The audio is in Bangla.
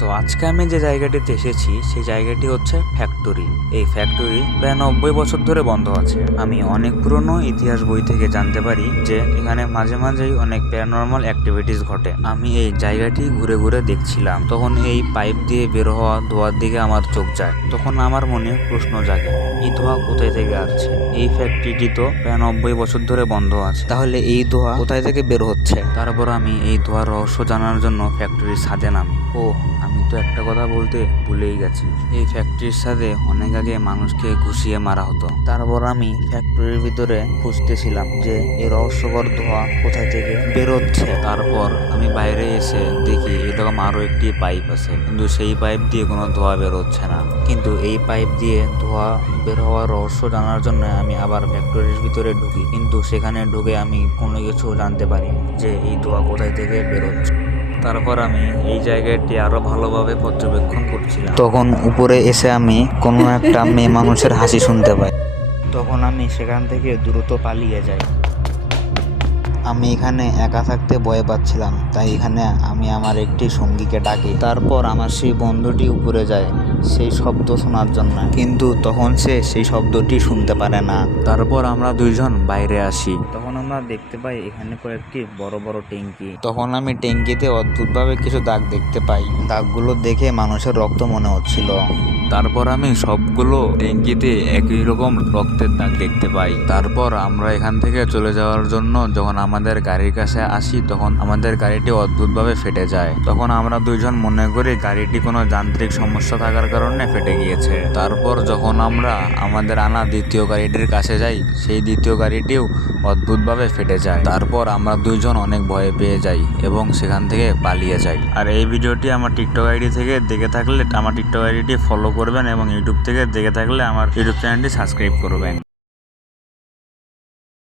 তো আজকে আমি যে জায়গাটিতে এসেছি সেই জায়গাটি হচ্ছে ফ্যাক্টরি। এই ফ্যাক্টরি প্রায় 90 বছর ধরে বন্ধ আছে। আমি অনেক পুরনো ইতিহাস বই থেকে জানতে পারি যে এখানে মাঝে মাঝেই অনেক প্যারানর্মাল অ্যাক্টিভিটিস ঘটে। আমি এই জায়গাটি ঘুরে ঘুরে দেখছিলাম, তখন এই পাইপ দিয়ে বের হওয়া ধোঁয়ার দিকে আমার চোখ যায়। তখন আমার মনে প্রশ্ন জাগে, এই ধোঁয়া কোথায় থেকে আসছে? এই ফ্যাক্টরিটি তো প্রায় 90 বছর ধরে বন্ধ আছে, তাহলে এই ধোঁয়া কোথায় থেকে বের হচ্ছে? তারপর আমি এই ধোঁয়ার রহস্য জানার জন্য ফ্যাক্টরির ছাদে নামি। আমি তো একটা কথা বলতে ভুলেই গেছি, এই ফ্যাক্টরির সাথে অনেক আগে মানুষকে ঘুষিয়ে মারা হতো। তারপর আমি ফ্যাক্টরির ভিতরে খুঁজতেছিলাম যে এই রহস্যকর ধোঁয়া কোথায় থেকে বেরোচ্ছে। তারপর আমি বাইরে এসে দেখি এরকম আরো একটি পাইপ আছে, কিন্তু সেই পাইপ দিয়ে কোনো ধোঁয়া বেরোচ্ছে না। কিন্তু এই পাইপ দিয়ে ধোঁয়া বের হওয়ার রহস্য জানার জন্য আমি আবার ফ্যাক্টরির ভিতরে ঢুকি, কিন্তু সেখানে ঢুকে আমি কোনো কিছু জানতে পারি যে এই ধোঁয়া কোথায় থেকে বেরোচ্ছে। তারপর আমি এই জায়গাটি আরো ভালোভাবে পর্যবেক্ষণ করছিলাম। তখন উপরে এসে আমি কোনো একটা মেয়ে মানুষের হাসি শুনতে পাই। তখন আমি সেখান থেকে দ্রুত পালিয়ে যাই। আমি এখানে একা থাকতে ভয় পাচ্ছিলাম, তাই এখানে আমি আমার একটি সঙ্গীকে ডাকি। তারপর আমার সেই বন্ধুটি উপরে যায় সেই শব্দ শোনার জন্য, কিন্তু তখন সে সেই শব্দটি শুনতে পারে না। তারপর আমরা দুইজন বাইরে আসি। তখন আমরা দেখতে পাই এখানে কয়েকটি বড় বড় ট্যাঙ্কি। তখন আমি ট্যাঙ্কিতে অদ্ভুতভাবে কিছু দাগ দেখতে পাই। দাগগুলো দেখে মানুষের রক্ত মনে হচ্ছিল। তারপর আমি সবগুলো ট্যাঙ্কিতে একই রকম রক্তের দাগ দেখতে পাই। তারপর আমরা এখান থেকে চলে যাওয়ার জন্য যখন আমাদের গাড়ির কাছে আসি, তখন আমাদের গাড়িটি অদ্ভুতভাবে ফেটে যায়। তখন আমরা দুইজন মনে করি গাড়িটি কোনো যান্ত্রিক সমস্যা থাকার কারণে ফেটে গিয়েছে। তারপর যখন আমরা আমাদের আনা দ্বিতীয় গাড়িটির কাছে যাই, সেই দ্বিতীয় গাড়িটিও অদ্ভুতভাবে ফেটে যায়। তারপর আমরা দুইজন অনেক ভয় পেয়ে যাই এবং সেখান থেকে পালিয়ে যাই। আর এই ভিডিওটি আমার টিকটক আইডি থেকে দেখে থাকলে আমার টিকটক আইডিটি ফলো করবেন এবং ইউটিউব থেকে দেখে থাকলে আমার ইউটিউব চ্যানেলটি সাবস্ক্রাইব করবেন।